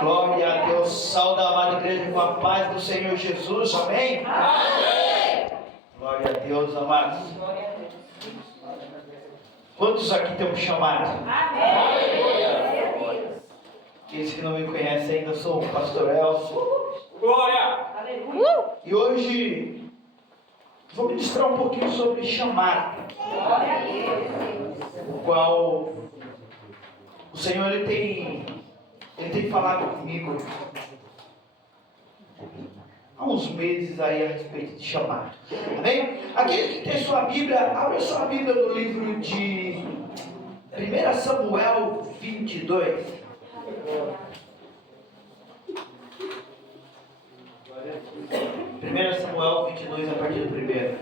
Glória a Deus. Saúde a amada igreja com a paz do Senhor Jesus. Amém? Amém. Glória a Deus, amados. Quantos aqui tem um chamado? Amém. Aqueles que não me conhecem ainda, eu sou o pastor Elcio. Glória. E hoje vou ministrar um pouquinho sobre chamado. Glória a Deus. O qual o Senhor ele tem falado comigo há uns meses aí a respeito de chamado. Amém? Aquele que tem sua Bíblia, abre sua Bíblia no livro de 1 Samuel 22. 1 Samuel 22, a partir do primeiro.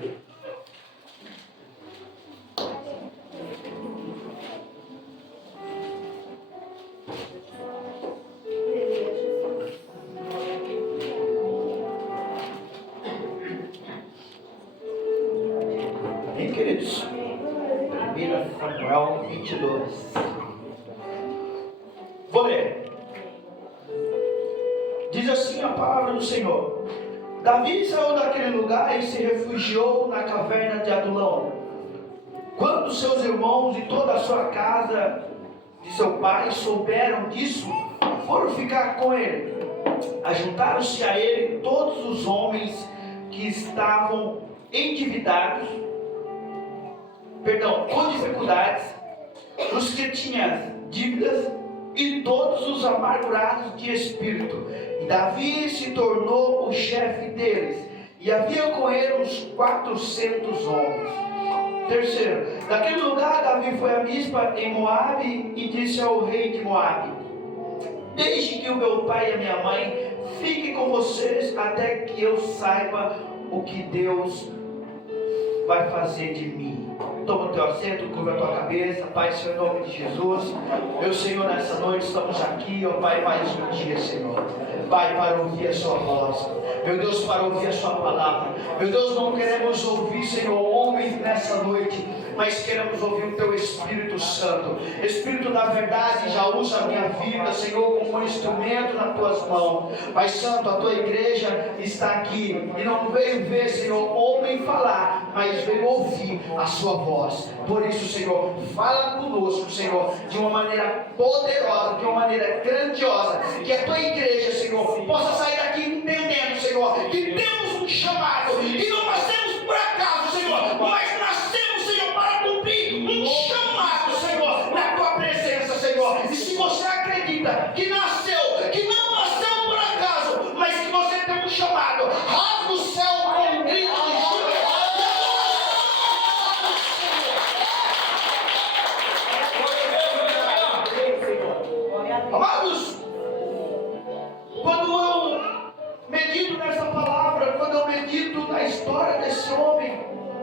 Bem, queridos, 1 Samuel 22. Vou ler. Diz assim a palavra do Senhor: Davi saiu daquele lugar e se refugiou na caverna de Adulão. Quando seus irmãos e toda a sua casa de seu pai souberam disso, foram ficar com ele. Ajuntaram-se a ele todos os homens que estavam endividados, com dificuldades, os que tinham dívidas e todos os amargurados de espírito. E Davi se tornou o chefe deles, e havia com ele uns 400 homens. Terceiro, daquele lugar Davi foi a Mispa em Moabe e disse ao rei de Moabe: Deixe que o meu pai e a minha mãe fiquem com vocês até que eu saiba o que Deus vai fazer de mim. Toma o teu assento, curva a tua cabeça. Pai, Senhor, em nome de Jesus. Meu Senhor, nessa noite estamos aqui, ó Pai, mais um dia, Senhor. Pai, para ouvir a sua voz. Meu Deus, para ouvir a sua palavra. Meu Deus, não queremos ouvir, Senhor, homens nessa noite, mas queremos ouvir o teu Espírito Santo. Espírito da verdade, já usa a minha vida, Senhor, como um instrumento nas tuas mãos. Pai Santo, a tua igreja está aqui e não veio ver, Senhor, homem falar, mas veio ouvir a sua voz. Por isso, Senhor, fala conosco, Senhor, de uma maneira poderosa, de uma maneira grandiosa, que a tua igreja, Senhor, possa sair daqui entendendo, Senhor, que temos um chamado, e não nascemos por acaso, Senhor, mas nascemos, Senhor, para cumprir um chamado, Senhor, na tua presença, Senhor. E se você acredita que não nasceu por acaso, mas que você tem um chamado, rasga o céu com um grito de júbilo. Amados, quando eu medito nessa palavra, quando eu medito na história desse homem,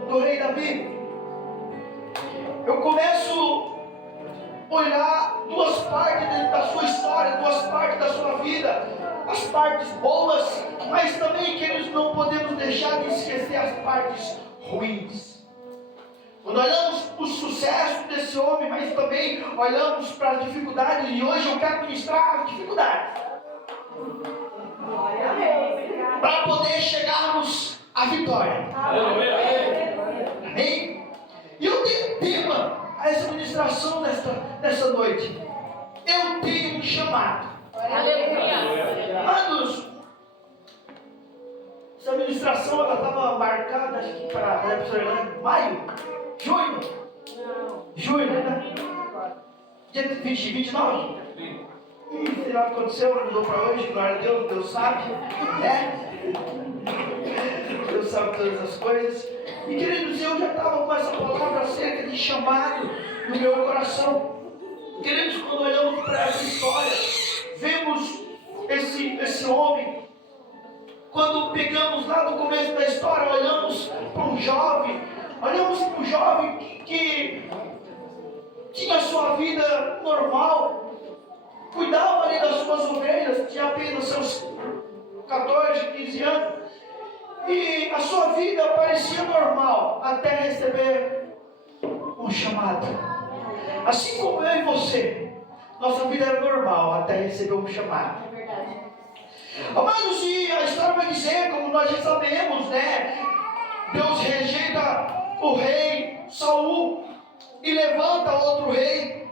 do rei Davi, eu começo a olhar duas partes da sua história, duas partes da sua vida, as partes boas, mas também que eles não podemos deixar de esquecer as partes ruins. Quando olhamos para o sucesso desse homem, mas também olhamos para as dificuldades, e hoje eu quero ministrar as dificuldades, para poder chegarmos à vitória. Amém? E eu tenho tema a essa ministração nessa noite. Eu tenho um chamado. Amados, essa ministração ela estava marcada, acho que para maio, junho, né? Dia 29? Sei lá o que aconteceu, mudou para hoje, glória a Deus, Deus sabe, né? Deus sabe todas as coisas. E queridos, eu já estava com essa palavra acerca de chamado no meu coração. Queridos, quando olhamos para essa história, vemos esse homem. Quando pegamos lá do começo da história, olhamos para um jovem que tinha sua vida normal, cuidava ali das suas ovelhas, tinha apenas seus 14, 15 anos, e a sua vida parecia normal, até receber um chamado. Assim como eu e você, nossa vida era normal, até receber um chamado. Verdade. Amados, e a história vai dizer, como nós já sabemos, né? Deus rejeita o rei Saul e levanta outro rei.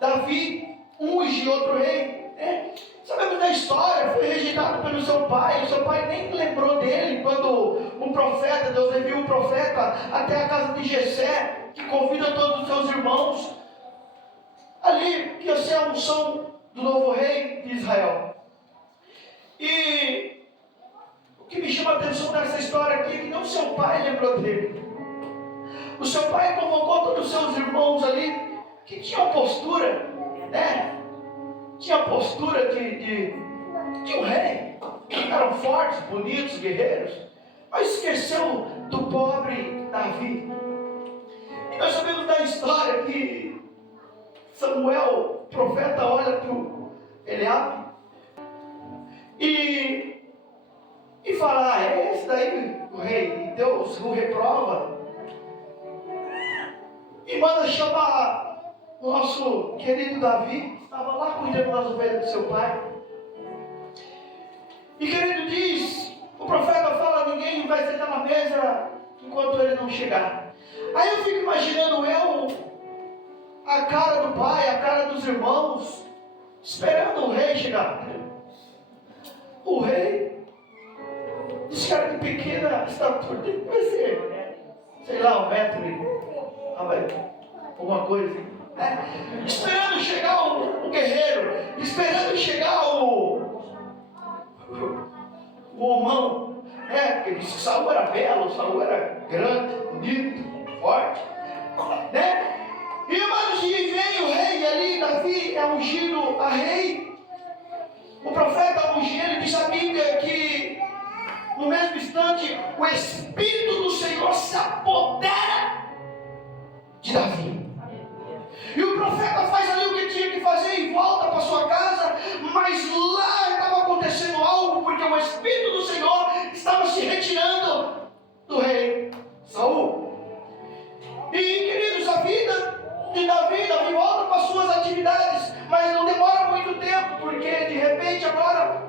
Davi unge outro rei, né? Sabemos da história, foi rejeitado pelo seu pai. O seu pai nem lembrou dele quando o profeta, Deus enviou um profeta até a casa de Jessé, que convida todos os seus irmãos. Ali que ia ser a unção do novo rei de Israel. E o que me chama a atenção nessa história aqui é que não seu pai lembrou dele. O seu pai convocou todos os seus irmãos ali, que tinham postura, né? Tinha postura de um rei. Eram fortes, bonitos, guerreiros. Mas esqueceu do pobre Davi. E nós sabemos da história que Samuel, o profeta, olha para o Eliabe e fala: é esse daí o rei? E Deus o reprova e manda chamar o nosso querido Davi. Estava lá cuidando das ovelhas do seu pai. E querido, diz, o profeta fala: ninguém vai sentar na mesa enquanto ele não chegar. Aí eu fico imaginando a cara do pai, a cara dos irmãos, esperando o rei chegar. O rei, esse cara de pequena estatura, vai ser, sei lá, 1 metro, alguma coisa, né? Esperando chegar o guerreiro, esperando chegar o homão, né? Porque ele disse que Saul era belo, Saul era grande, bonito, forte, né? E amados, e vem o rei ali, Davi é ungido a rei. O profeta ungiu ele, diz a Bíblia que no mesmo instante o Espírito do Senhor se apodera de Davi. E o profeta faz ali o que tinha que fazer e volta para sua casa, mas lá estava acontecendo algo, porque o Espírito do Senhor estava se retirando do rei Saul. E queridos, a vida de Davi volta para suas atividades, mas não demora muito tempo, porque de repente agora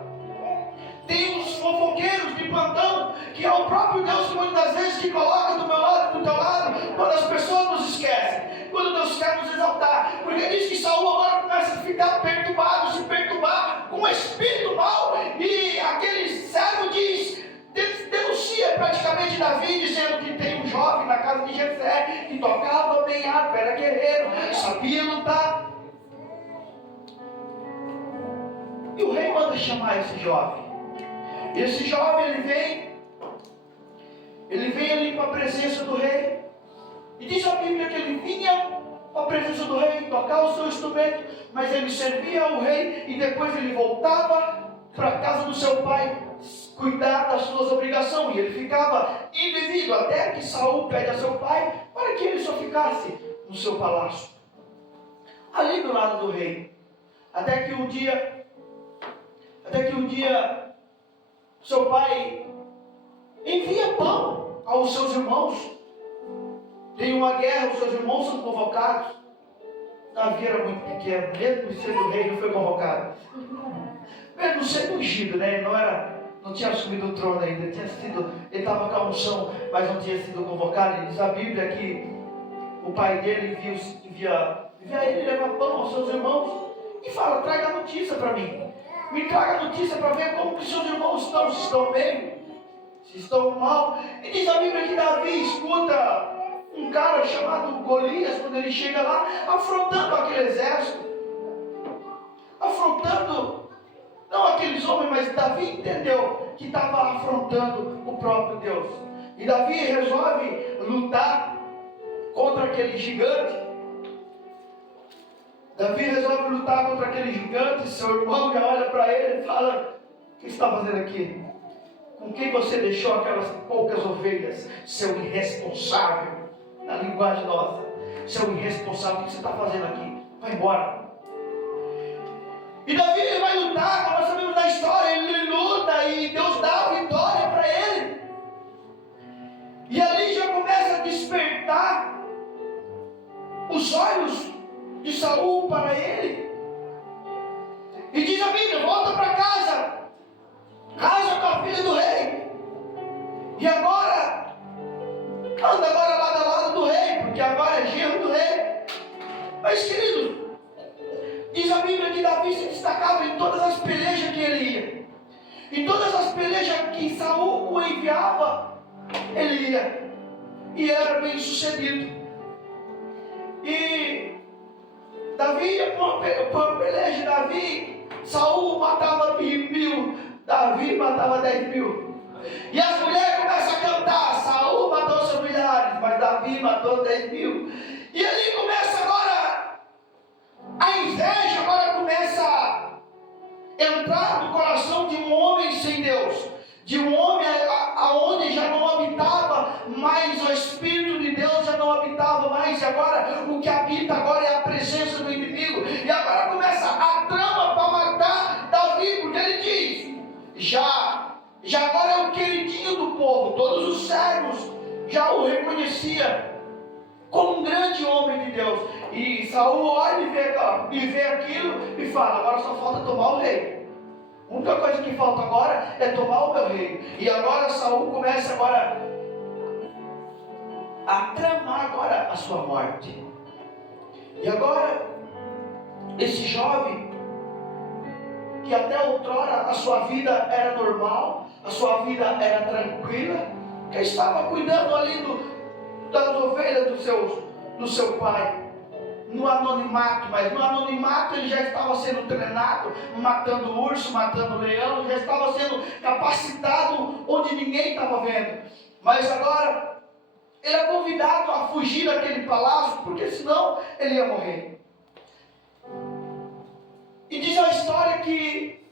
tem uns fofoqueiros de plantão, que é o próprio Deus que muitas vezes te coloca do meu lado, do teu lado, quando as pessoas nos esquecem, quando Deus quer nos exaltar, porque diz que Saul agora começa a ficar perturbado, se perturbar com o espírito mau, e aquele servo denuncia praticamente Davi, dizendo que tem um jovem na casa de Jessé, que tocava bem harpa, era guerreiro, sabia lutar. E o rei manda chamar esse jovem. Esse jovem, ele vem ali para a presença do rei. E diz a Bíblia que ele vinha para a presença do rei, tocar o seu instrumento, mas ele servia ao rei e depois ele voltava para a casa do seu pai, cuidar das suas obrigações. E ele ficava indevido, até que Saul pede a seu pai para que ele só ficasse no seu palácio, ali do lado do rei. Até que um dia seu pai envia pão aos seus irmãos. Tem uma guerra, os seus irmãos são convocados. Davi era muito pequeno, mesmo sendo rei, não foi convocado. Mesmo sendo ungido, né? Não tinha assumido o trono ainda, ele estava com a unção, mas não tinha sido convocado. E diz a Bíblia que o pai dele envia ele levar pão aos seus irmãos e fala: traga notícia para mim. Me traga notícia para ver como que seus irmãos estão, se estão bem, se estão mal. E diz a Bíblia que Davi escuta um cara chamado Golias, quando ele chega lá, afrontando aquele exército. Afrontando, não aqueles homens, mas Davi entendeu que estava afrontando o próprio Deus. E Davi resolve lutar contra aquele gigante. Davi resolve lutar contra aquele gigante. Seu irmão já olha para ele e fala: o que você está fazendo aqui? Com quem você deixou aquelas poucas ovelhas? Seu irresponsável. Na linguagem nossa, seu irresponsável, o que você está fazendo aqui? Vai embora. E Davi ele vai lutar, como nós sabemos da história, ele luta e Deus dá a vitória para ele. E ali já começa a despertar os olhos de Saul para ele. E diz a Bíblia, volta para casa. Casa com a filha do rei. E agora, anda agora lado a lado do rei, porque agora é genro do rei. Mas, querido, diz a Bíblia que Davi se destacava em todas as pelejas que ele ia. Em todas as pelejas que Saul o enviava, ele ia. E era bem sucedido. E Davi ia para uma peleja. Saul matava 1000, Davi matava 10.000. E as mulheres começam a cantar: Saul matou seus milhares, mas Davi matou 10.000. E ali começa agora a inveja, agora começa a entrar no coração de um homem sem Deus, de um homem aonde já não habitava mais o Espírito de Deus, já não habitava mais, e agora o que habita agora é a presença do inimigo. E agora começa a trama para matar Davi, porque ele diz: já agora é o queridinho do povo, todos os servos já o reconhecia como um grande homem de Deus. E Saul olha e vê aquilo e fala: agora só falta tomar o rei. A única coisa que falta agora é tomar o meu reino. E agora Saul começa agora a tramar agora a sua morte. E agora esse jovem, que até outrora a sua vida era normal, a sua vida era tranquila, que estava cuidando ali das ovelhas do seu pai, no anonimato, mas no anonimato ele já estava sendo treinado, matando urso, matando leão, já estava sendo capacitado onde ninguém estava vendo. Mas agora ele é convidado a fugir daquele palácio, porque senão ele ia morrer. E diz a história que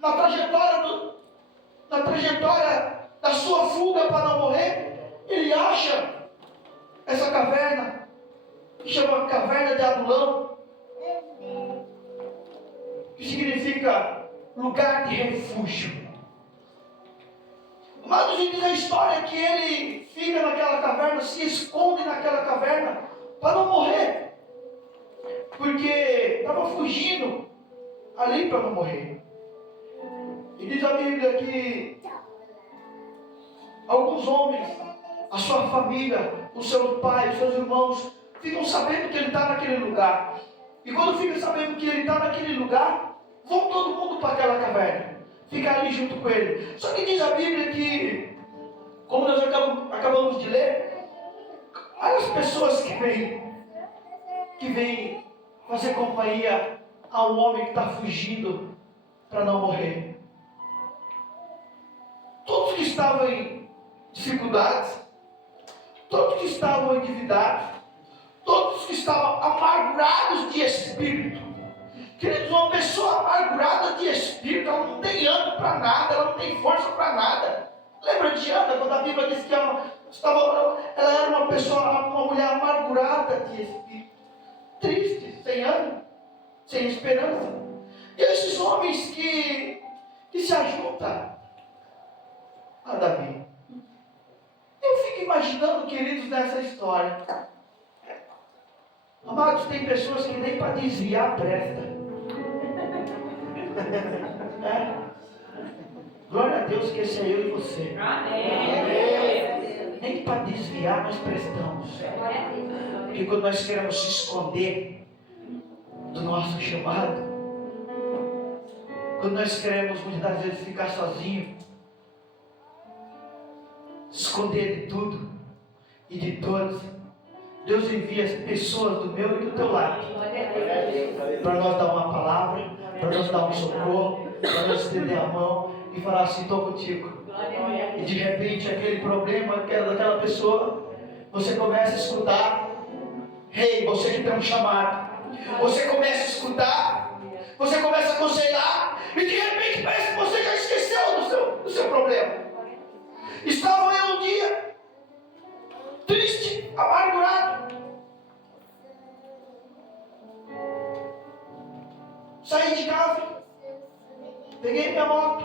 na trajetória da sua fuga para não morrer, ele acha essa caverna, que chama Caverna de Adulão, que significa lugar de refúgio. Mas diz a história que ele fica naquela caverna, se esconde naquela caverna para não morrer, porque estava fugindo ali para não morrer. E diz a Bíblia que alguns homens, a sua família, o seu pai, os seus irmãos, ficam sabendo que ele está naquele lugar. E quando ficam sabendo que ele está naquele lugar, vão todo mundo para aquela caverna, ficar ali junto com ele. Só que diz a Bíblia que, como nós acabamos de ler, as pessoas que vêm fazer companhia a um homem que está fugindo para não morrer. Todos que estavam em dificuldades, todos que estavam endividados, todos que estavam amargurados de espírito. Queridos, uma pessoa amargurada de espírito, ela não tem ânimo para nada, ela não tem força para nada. Lembra de Ana, quando a Bíblia diz que ela era uma pessoa, uma mulher amargurada de espírito, triste, sem ânimo, sem esperança. E esses homens que se ajuntam a Davi. Eu fico imaginando, queridos, nessa história. Amados, tem pessoas que nem para desviar presta. Glória a Deus que esse é eu e você. Amém. Nem para desviar nós prestamos. Porque quando nós queremos se esconder do nosso chamado, quando nós queremos muitas das vezes ficar sozinho, se esconder de tudo e de todos, Deus envia as pessoas do meu e do teu lado para nós dar uma palavra, para nós dar um socorro, para nós estender a mão e falar assim: estou contigo. E de repente aquele problema daquela pessoa, você começa a escutar: Rei, você que tem um chamado. Você começa a escutar, você começa a aconselhar, e de repente parece que você já esqueceu do seu problema. Estava eu um dia triste, amargurado. Saí de casa, peguei minha moto,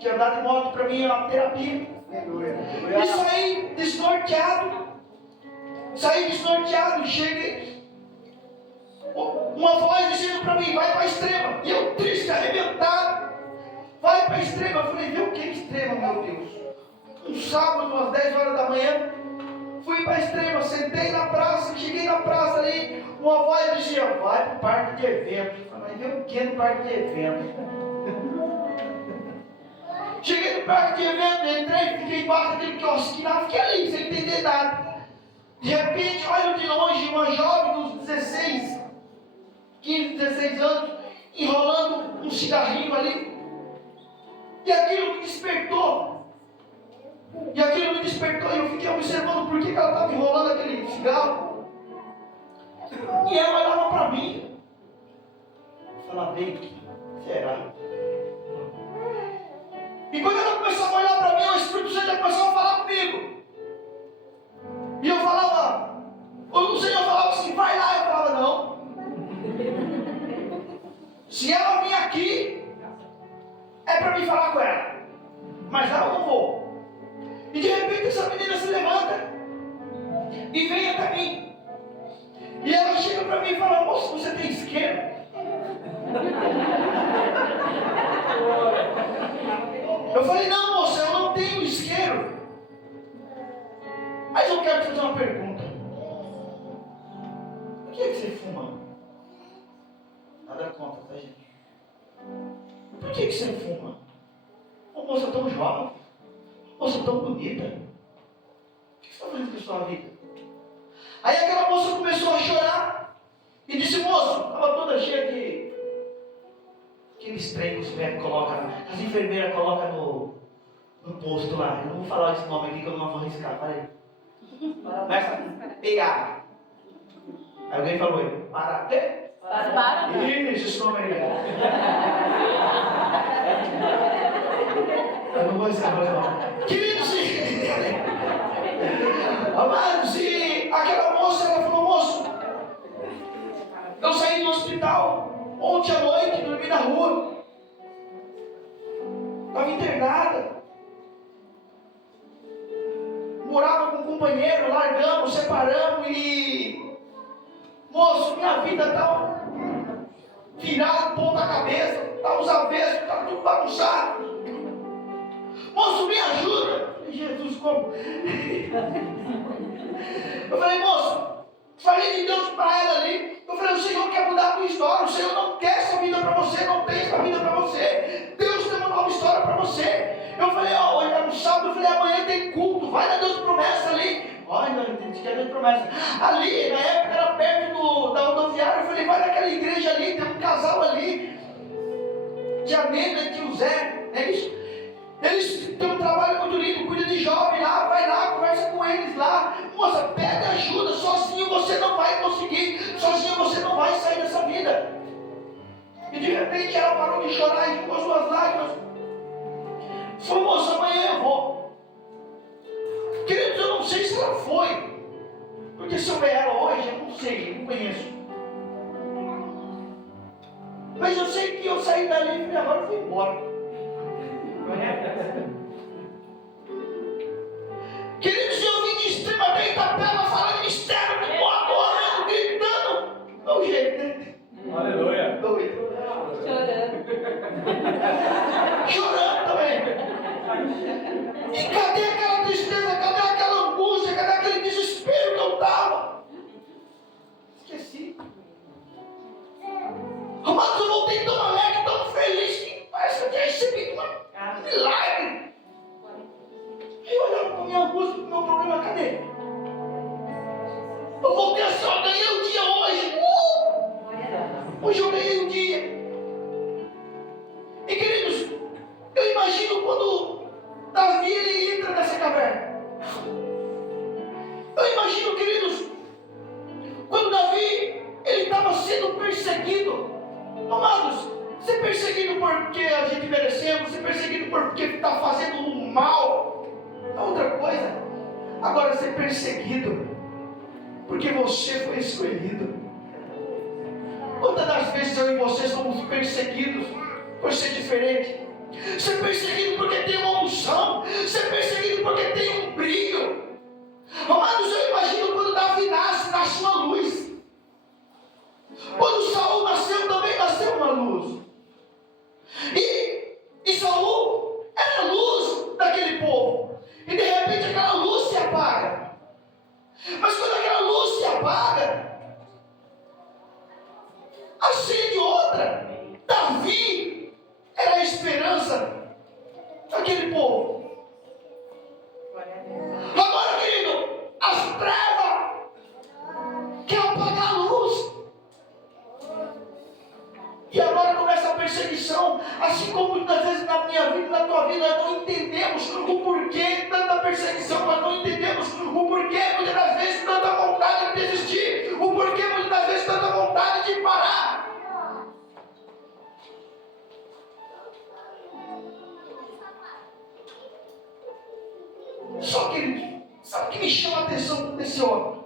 que andar de moto para mim é uma terapia, e saí desnorteado. Cheguei, uma voz dizendo para mim: vai para a extrema. E eu triste, arrebentado. Vai para a extrema. Eu falei, vê o que é extrema, meu Deus. Um sábado, umas 10 horas da manhã, fui para a extrema, sentei na praça, cheguei na praça ali, uma voz dizia, vai para o parque de eventos. Eu falei, vê o que no parque de eventos? Cheguei no parque de eventos, entrei, fiquei embaixo daquele quiosque lá, fiquei ali, sem entender nada. De repente, olho de longe, uma jovem dos 15, 16 anos, enrolando um cigarrinho ali. E aquilo me despertou. E eu fiquei observando por que ela estava enrolando aquele cigarro. E ela olhava para mim. Eu falava, bem, será? E quando ela começou a olhar para mim, o Espírito Santo já começou a falar comigo. E eu falava, o Senhor falava assim, vai lá. Eu falava, não. Se ela vir aqui, é para mim falar com ela. Mas eu não vou. E de repente essa menina se levanta e vem até mim. E ela chega para mim e fala, moço, você tem isqueiro? Eu falei, não, moça, eu não tenho isqueiro. Mas eu quero te fazer uma pergunta. Por que você fuma? Nada contra, tá, gente? Por que você fuma? Uma moça tão jovem, moça tão bonita. O que você está fazendo com a sua vida? Aí aquela moça começou a chorar e disse, moço, estava toda cheia de aqueles trem que os médicos colocam, as enfermeiras colocam no posto lá. Eu não vou falar esse nome aqui que eu não vou arriscar, falei. Começa a pegar. Aí alguém falou, para até? Para. Isso, esse nome aí. Eu não vou dizer mais não. Queridos, amados, e aquela moça, ela falou, moço, eu saí do hospital ontem à noite, dormi na rua. Estava internada. Morava com um companheiro, largamos, separamos e... Moço, minha vida está virada, ponta cabeça, está os avessos, está tudo bagunçado. Moço, me ajuda. Jesus, como? Eu falei, moço, falei de Deus para ela ali. Eu falei, o Senhor quer mudar a tua história. O Senhor não quer essa vida para você, não tem essa vida para você. Deus tem uma nova história para você. Eu falei, ó, hoje é no sábado, eu falei, amanhã tem culto, vai na Deus de Promessa ali. Olha, não entendi que é Deus de Promessa. Ali, na época, era perto da rodoviária. Eu falei, vai naquela igreja ali, tem um casal ali. Tia Nena e tio Zé, é isso? Eles têm um trabalho muito lindo, cuida de jovem lá, vai lá, conversa com eles lá. Moça, pede ajuda, sozinho você não vai conseguir, sozinho você não vai sair dessa vida. E de repente ela parou de chorar e ficou suas lágrimas. Falou, moça, amanhã eu vou. Queridos, eu não sei se ela foi, porque se eu ver ela hoje, eu não sei, eu não conheço. Mas eu sei que eu saí dali e falei, agora eu fui embora. Queridos, eu vim de Extrema até Itapeva falando mistério, de moto, orando, gritando. Meu jeito, né? Aleluia. Chorando também. E cadê aquela tristeza, cadê aquela angústia, cadê aquele desespero que eu estava? Esqueci. Amados, eu voltei tão alegre, tão feliz, que parece que eu tinha recebido um milagre. Aí eu olhava para a minha angústia, para o meu problema, cadê? Eu voltei assim, eu ganhei o dia hoje. Hoje eu ganhei o dia. E queridos, eu imagino quando Davi ele entra nessa caverna. Eu imagino, queridos, quando Davi ele estava sendo perseguido. Amados, ser perseguido porque a gente merecemos, ser perseguido porque está fazendo um mal, é outra coisa. Agora, ser perseguido porque você foi escolhido. Quantas das vezes eu e você somos perseguidos por ser diferente? Ser perseguido porque tem uma unção, ser perseguido porque tem um brilho. Amados, eu imagino quando Davi nasce uma luz. Quando Saul nasceu, também nasceu uma luz. a sede outra. Davi era a esperança daquele povo. Agora, querido, as trevas quer apagar a luz. E agora começa a perseguição. Assim como muitas vezes na minha vida e na tua vida nós não entendemos o porquê de tanta perseguição, nós não entendemos o porquê muitas das vezes tanta vontade de desistir, o porquê muitas das vezes tanta vontade de parar. Só que, sabe o que me chama a atenção desse homem?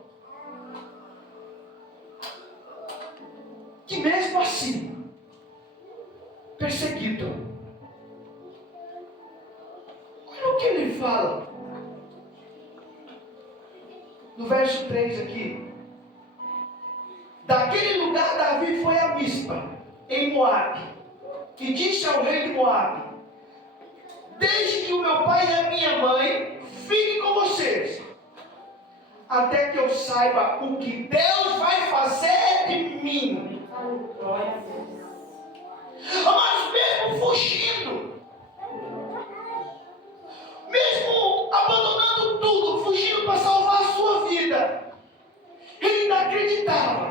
Que mesmo assim, perseguido, olha o que ele fala no verso 3 aqui. Daquele lugar Davi foi a Mispa, em Moabe, e disse ao rei de Moabe: desde que o meu pai e a minha mãe fiquem com vocês, até que eu saiba o que Deus vai fazer de mim. Amados, mesmo fugindo, mesmo abandonando tudo, fugindo para salvar a sua vida, ele ainda acreditava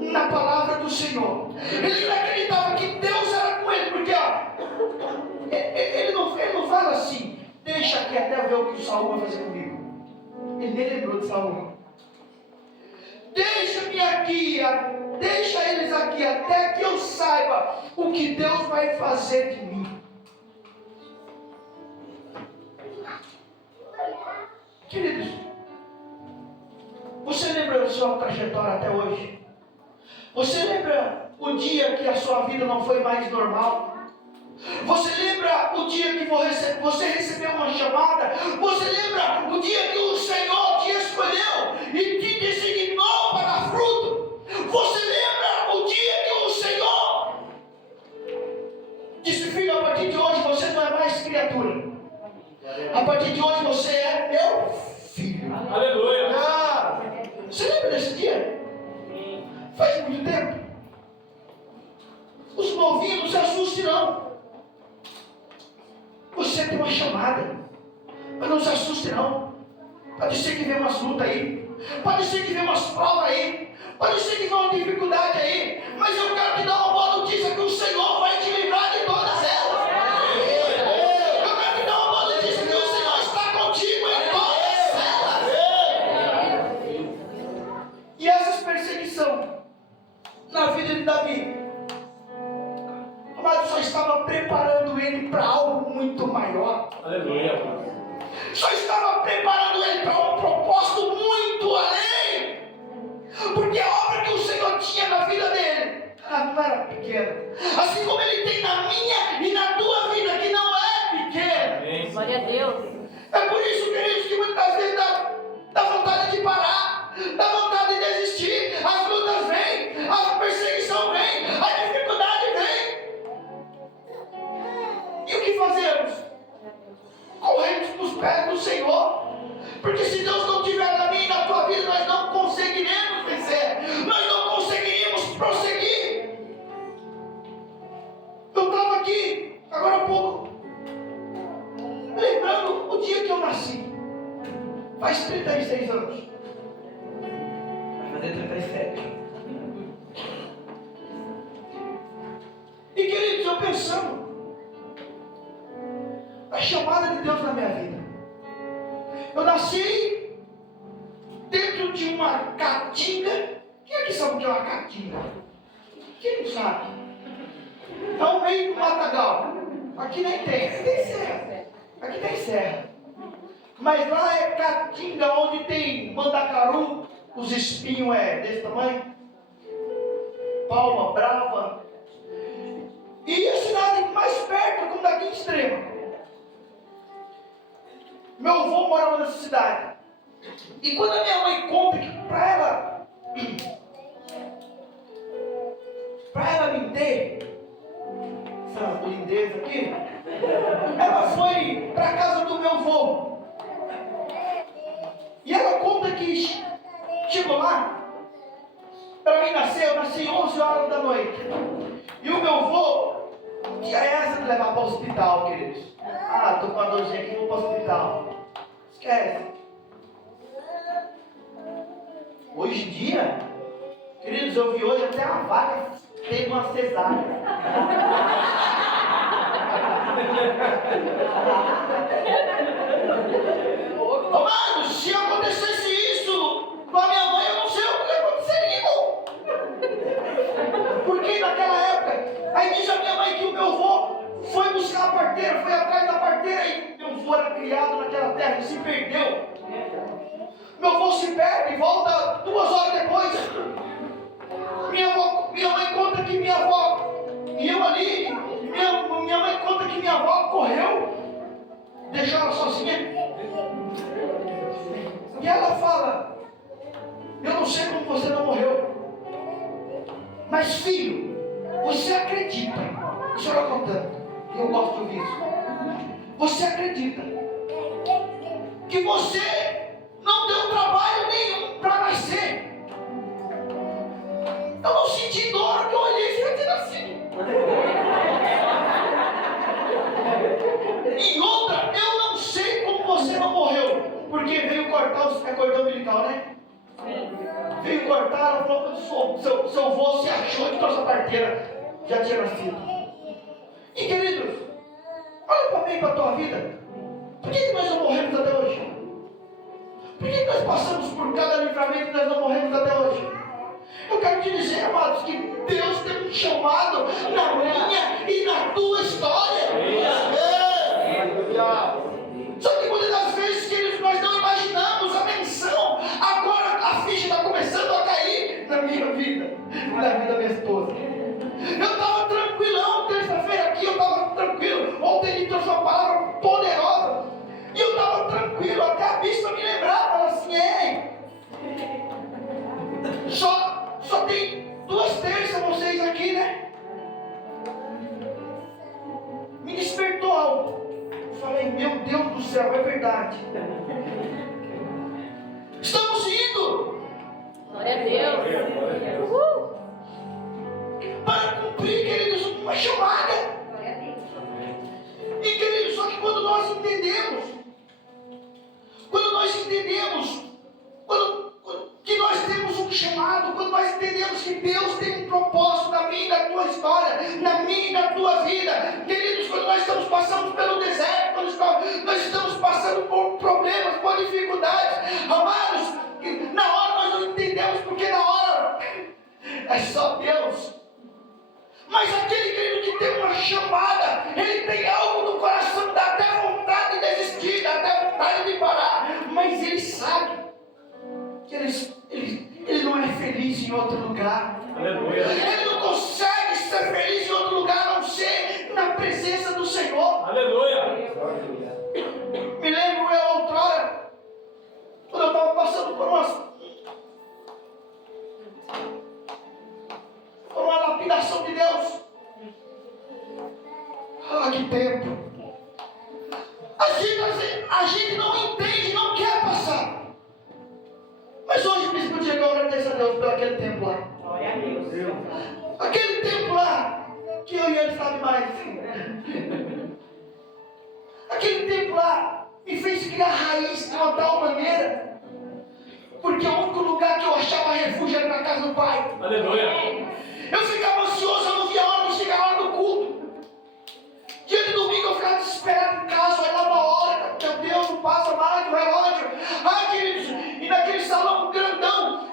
na palavra do Senhor. Ele ainda acreditava que Deus era com ele, porque ó, ele não fala assim: deixa aqui até ver o que o Saul vai fazer comigo. Ele nem lembrou de Saul. Deixa-me aqui, deixa eles aqui até que eu saiba o que Deus vai fazer de mim. Queridos, você lembra da sua trajetória até hoje? Você lembra o dia que a sua vida não foi mais normal? Você lembra o dia que você recebeu uma chamada? Você lembra o dia que o Senhor te escolheu e te designou para dar fruto? Você lembra o dia que o Senhor disse: filho, a partir de hoje você não é mais criatura. A partir de hoje você é meu filho. Aleluia. Você lembra desse dia? Faz muito tempo. Os novinhos não se assustem não. Você tem uma chamada, mas não se assuste não. Pode ser que venha umas lutas aí, pode ser que venha umas provas aí, pode ser que venha uma dificuldade aí, mas eu quero te dar uma boa notícia: que o Senhor vai te livrar de todas elas. Eu quero te dar uma boa notícia: que o Senhor está contigo em todas elas. E essas perseguições na vida de Davi, mas só estava preparando ele para algo muito maior. Aleluia. Só estava preparando ele para um propósito muito além. Porque a obra que o Senhor tinha na vida dele não era pequena. Assim como ele tem na minha e na tua vida, que não é pequena. Glória a Deus. É por isso, queridos, que muitas vezes dá vontade de parar, dá vontade de desistir. As lutas vêm, a perseguição vem, a dificuldade vem. E o que fazemos? Corremos para os pés do Senhor. Porque se Deus não estiver na minha e na tua vida, nós não conseguiremos vencer. Nós não conseguiríamos prosseguir. Eu estava aqui, agora há pouco, lembrando o dia que eu nasci. Faz 36 anos. Vai fazer 37. E queridos, eu pensando a chamada de Deus na minha vida. Eu nasci dentro de uma caatinga. Quem aqui sabe o que é uma caatinga? Quem não sabe? É o meio do matagal. Aqui nem tem. Aqui tem serra. Aqui tem serra. Mas lá é caatinga, onde tem mandacaru. Os espinhos é desse tamanho. Palma brava. E a cidade mais perto, como daqui em Extrema. Meu avô morava nessa cidade. E quando a minha mãe conta que para ela me ter essa lindeza aqui, ela foi para a casa do meu avô. E ela conta que chegou lá, para mim nascer, eu nasci assim 11 horas da noite. E o meu avô, que é essa de levar para o hospital, queridos? Ah, estou com uma dorzinha aqui, vou para o hospital. Esquece. Hoje em dia, queridos, eu vi hoje até a vaca teve uma cesárea. Amado, se acontecesse isso com a minha mãe, eu não sei o que aconteceria. Porque naquela época, aí diz a minha mãe que o meu avô foi buscar a parteira, foi atrás da parteira e meu avô era criado naquela terra e se perdeu. Meu avô se perde e volta 2 horas depois. Minha mãe conta que minha avó, e eu ali, minha mãe conta que minha avó correu, deixou ela sozinha. E ela fala, eu não sei como você não morreu, mas filho, você acredita, o senhor está contando, e eu gosto de ouvir isso, você acredita que você não deu trabalho nenhum para nascer? Eu não senti dor, que eu olhei e fiquei assim. E outra, eu não sei como você não morreu, porque veio cortar o cordão umbilical, né? Veio cortar, ela falou que seu avô se achou que trouxe a parteira, já tinha nascido. E queridos, olha para mim e para a tua vida. Por que nós não morremos até hoje? Por que nós passamos por cada livramento e nós não morremos até hoje? Eu quero te dizer, amados, que Deus tem um chamado na minha e na tua história. Só que muitas das vezes, queridos, nós não imaginamos a menção. Agora a ficha está começando a cair na minha vida, na vida da minha esposa. Eu estava tranquilão, terça-feira aqui, eu estava tranquilo. Ontem ele trouxe uma palavra poderosa. E eu estava tranquilo, até a bispa me lembrava, ela assim, ei, só tem 2 terças vocês aqui, né? Me despertou algo. Eu falei, meu Deus do céu, é verdade. Estamos indo. Glória a Deus. Uhul. Para cumprir, queridos, uma chamada. E queridos, só que quando nós entendemos que nós temos um chamado, quando nós entendemos que Deus tem um propósito na minha e na tua história, na minha e na tua vida, queridos, quando nós estamos passando pelo deserto, quando nós estamos passando por problemas, por dificuldades, amados, na hora nós não entendemos, porque na hora é só Deus. Mas aquele querido que tem uma chamada, ele tem algo no coração, dá até vontade de desistir, dá até vontade de parar, mas ele sabe que ele não é feliz em outro lugar. Aleluia. Ele não consegue ser feliz em outro lugar a não ser na presença do Senhor. Aleluia. Me lembro eu outrora, quando eu estava passando por uma lapidação de Deus. Ah, que tempo! A gente não entende, não quer passar. Mas hoje, mesmo dia que eu agradeço a Deus por aquele tempo lá. Glória a Deus. Aquele tempo lá, que eu e ele sabe mais. Aquele tempo lá me fez criar raiz de uma tal maneira, porque o único lugar que eu achava refúgio era na casa do Pai. Aleluia. Eu ficava ansioso, eu não via a hora de chegar a hora do culto. Dia de domingo eu ficava desesperado em casa, olhava a hora, meu Deus, não passa mais o relógio. Ai, queridos, e naquele salão grandão,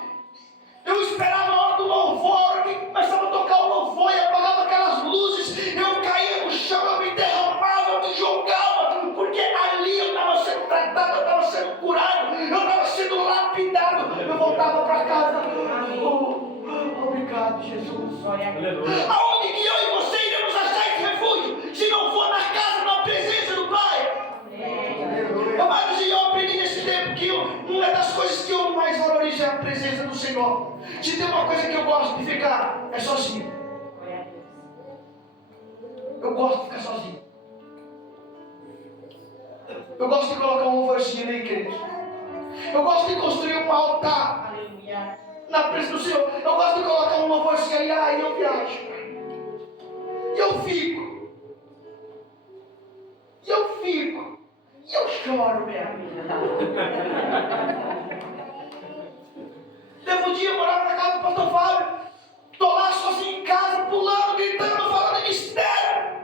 eu esperava a hora do louvor, a hora que começava a tocar o louvor e apagava aquelas luzes, eu caía no chão, eu me derramava, eu me jogava, porque ali eu estava sendo tratado, eu estava sendo curado, eu estava sendo lapidado. Eu voltava para casa, obrigado, Jesus. Aleluia. Aonde que eu e você iremos achar esse refúgio, se não for na casa, na presença do Pai? Amados, e eu aprendi nesse tempo que uma das coisas que eu mais valorizo é a presença do Senhor. Se tem uma coisa que eu gosto de ficar, é sozinho. Eu gosto de ficar sozinho. Eu gosto de colocar um louvorzinho ali, queridos. Eu gosto de construir um altar. Aleluia. na presença do Senhor. Eu gosto de colocar um louvor assim, aí eu viajo. E eu fico. E eu choro mesmo. Teve um dia eu morava na casa do pastor Fábio. Estou lá sozinho em casa, pulando, gritando, falando de mistério.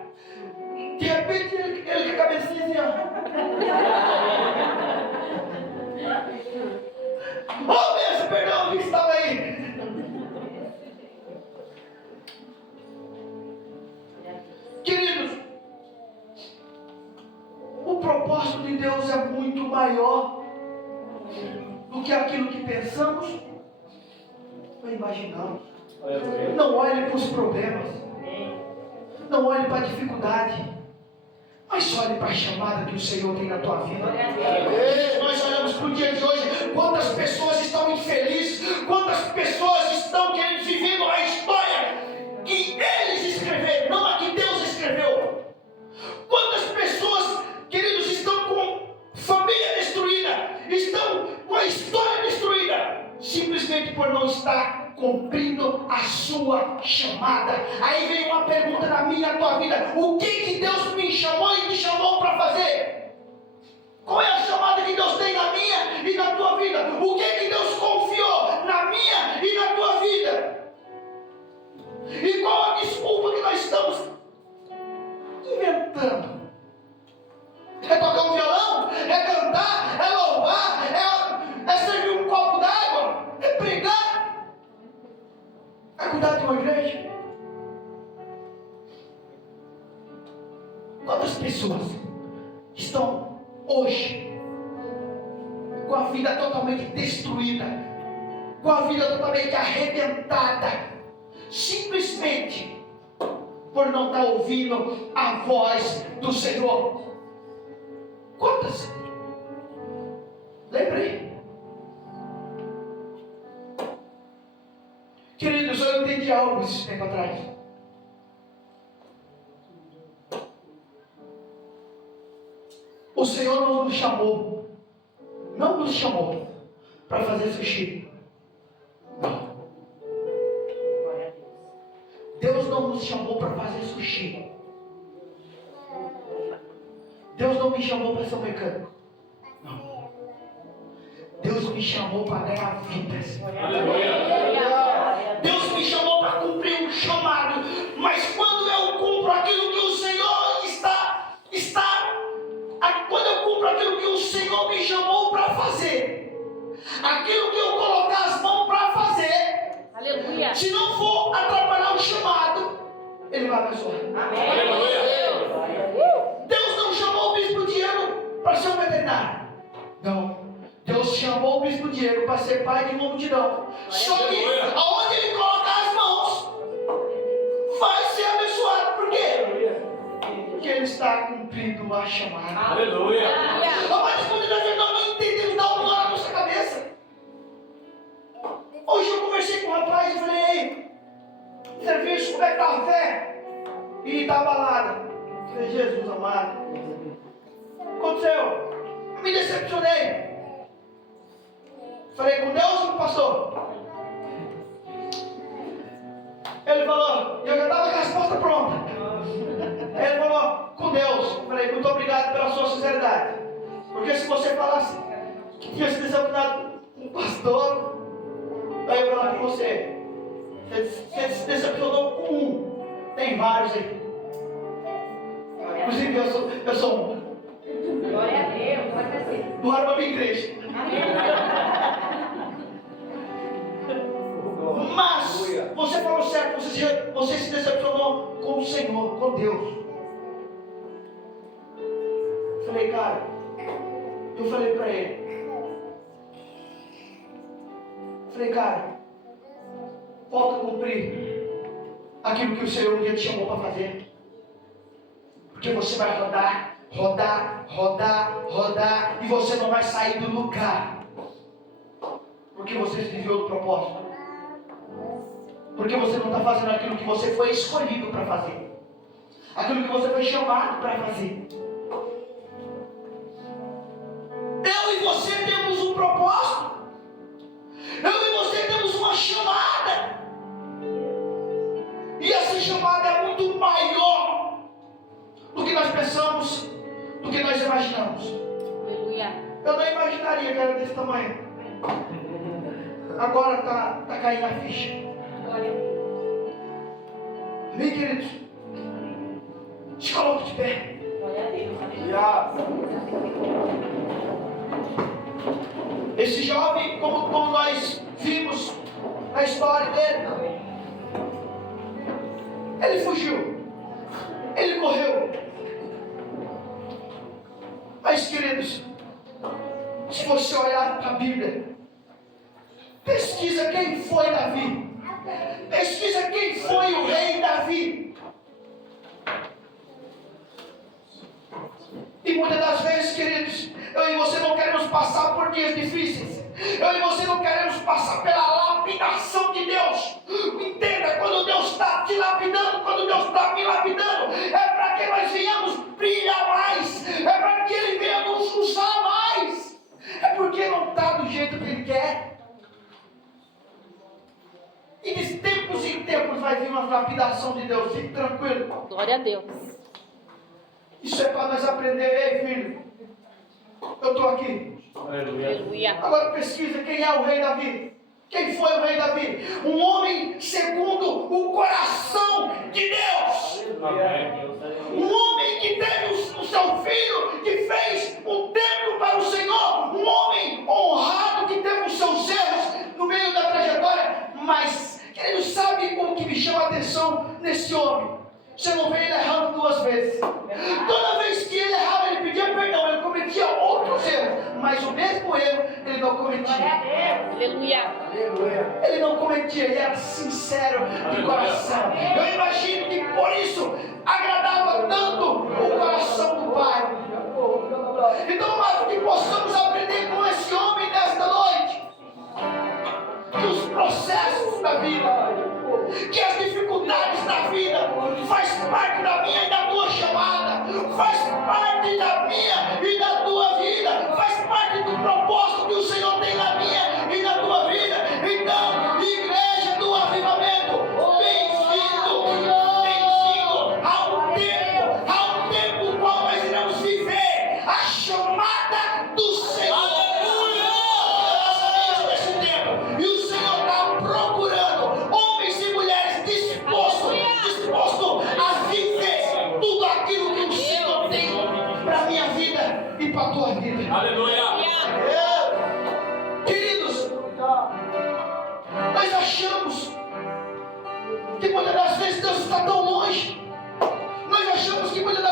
De repente ele com a cabecinha assim, ó. Oh, Deus, perdão, que estava aí. Queridos, o propósito de Deus é muito maior do que aquilo que pensamos ou imaginamos. Não olhe para os problemas, não olhe para a dificuldade, mas olhe para a chamada que o Senhor tem na tua vida. Nós olhamos para o dia de hoje, quantas pessoas estão infelizes, quantas pessoas estão querendo viver a história que eles escreveram, não a que Deus escreveu. Quantas pessoas, queridos, estão com família destruída, estão com a história destruída, simplesmente por não estar cumprindo a sua chamada. Aí vem uma pergunta na minha e na tua vida: o que Deus me chamou e te chamou para fazer? Qual é a chamada que Deus tem na minha e na tua vida? O que Deus confiou na minha e na tua vida? E qual a desculpa que nós estamos inventando? É tocar um violão? É cantar? É louvar? É servir um copo d'água? É pregar? É cuidar de uma igreja? Quantas pessoas estão hoje com a vida totalmente destruída, com a vida totalmente arrebentada, simplesmente por não estar ouvindo a voz do Senhor? Quantas? Lembrei. Queridos, eu entendi algo esse tempo atrás. O Senhor não nos chamou para fazer sushi. Não. Deus não nos chamou para fazer sushi. Deus não me chamou para ser um mecânico. Não. Deus me chamou para ganhar vidas. Deus me chamou para cumprir um chamado. Mas quando eu cumpro aquilo que o Senhor quando eu cumpro aquilo que o Senhor me chamou para fazer, aquilo que eu colocar as mãos para fazer, aleluia, se não for atrapalhar o chamado, Ele vai abençoar. Amém. Deus não chamou o bispo Diego para ser um veterinário. Não. Deus chamou o bispo Diego para ser pai de uma multidão. Só que aonde ele colocar as mãos, vai ser abençoado. Por quê? Porque ele está cumprindo a chamada. Aleluia. Mas quando nós não entendemos, dá um nó na nossa cabeça. Hoje eu conversei com um rapaz e falei: ei, serviço, como é que está a fé? E está abalada. Eu falei: Jesus amado, o que aconteceu? Eu me decepcionei. Falei: com Deus ou com o pastor? Ele falou, eu já estava com a resposta pronta. Ele falou: com Deus. Falei: muito obrigado pela sua sinceridade. Porque se você falasse que tinha se decepcionado com o pastor, aí eu vou falar para você: você se decepcionou com um. Tem vários aí. Inclusive eu sou um. Glória a Deus. Vai ser. Bora para a minha igreja. Mas você falou certo, você se decepcionou com o Senhor, com Deus. Falei: cara, eu falei para ele, falei: cara, volta a cumprir aquilo que o Senhor um dia te chamou para fazer, porque você vai rodar, e você não vai sair do lugar, porque você se desviou do propósito. Porque você não está fazendo aquilo que você foi escolhido para fazer, aquilo que você foi chamado para fazer. Eu e você temos um propósito. Eu e você temos uma nós imaginamos. Aleluia. Eu não imaginaria que era desse tamanho. Agora está caindo a ficha. Glória a Deus. Amém, queridos? Se coloque de pé. Glória a Deus. Esse jovem, como nós vimos na história dele, ele fugiu, ele correu. Mas, queridos, se você olhar para a Bíblia, pesquisa quem foi Davi, pesquisa quem foi o rei Davi. E muitas das vezes, queridos, eu e você não queremos passar por dias difíceis. Eu e você não queremos passar pela lapidação de Deus. Entenda, quando Deus está te lapidando, quando Deus está me lapidando, é para que nós venhamos brilhar mais, é para que Ele venha nos usar mais. É porque não está do jeito que Ele quer. E de tempos em tempos vai vir uma lapidação de Deus, fique tranquilo. Glória a Deus. Isso é para nós aprender. Ei, filho, eu estou aqui. Aleluia. Agora pesquisa quem é o rei Davi. Quem foi o rei Davi? Um homem segundo o coração de Deus. Um homem que teve o seu filho, que fez um templo para o Senhor. Um homem honrado que teve os seus erros no meio da trajetória. Mas, querido, sabe o que me chama a atenção nesse homem? Você não vê ele errando duas vezes. Toda vez que ele errava, ele pedia perdão, ele cometia outros erros. Mas o mesmo erro, ele não cometia. Aleluia. Ele não cometia, ele era sincero de coração. Eu imagino que por isso agradava tanto o coração do Pai. Então, amados, que possamos aprender com esse homem nesta noite. Que os processos da vida, que as dificuldades da vida faz parte da minha e da tua chamada, faz parte da minha e da tua vida, faz parte do propósito que o Senhor tem na minha e na tua vida. Então, igreja do avivamento, bem-vindo, bem-vindo ao tempo qual nós iremos viver a chamada do Senhor. E o Senhor está procurando homens e mulheres dispostos a viver tudo aquilo que o Senhor tem para a minha vida e para a tua vida. Aleluia. Queridos, nós achamos que muitas das vezes Deus está tão longe. Nós achamos que muitas das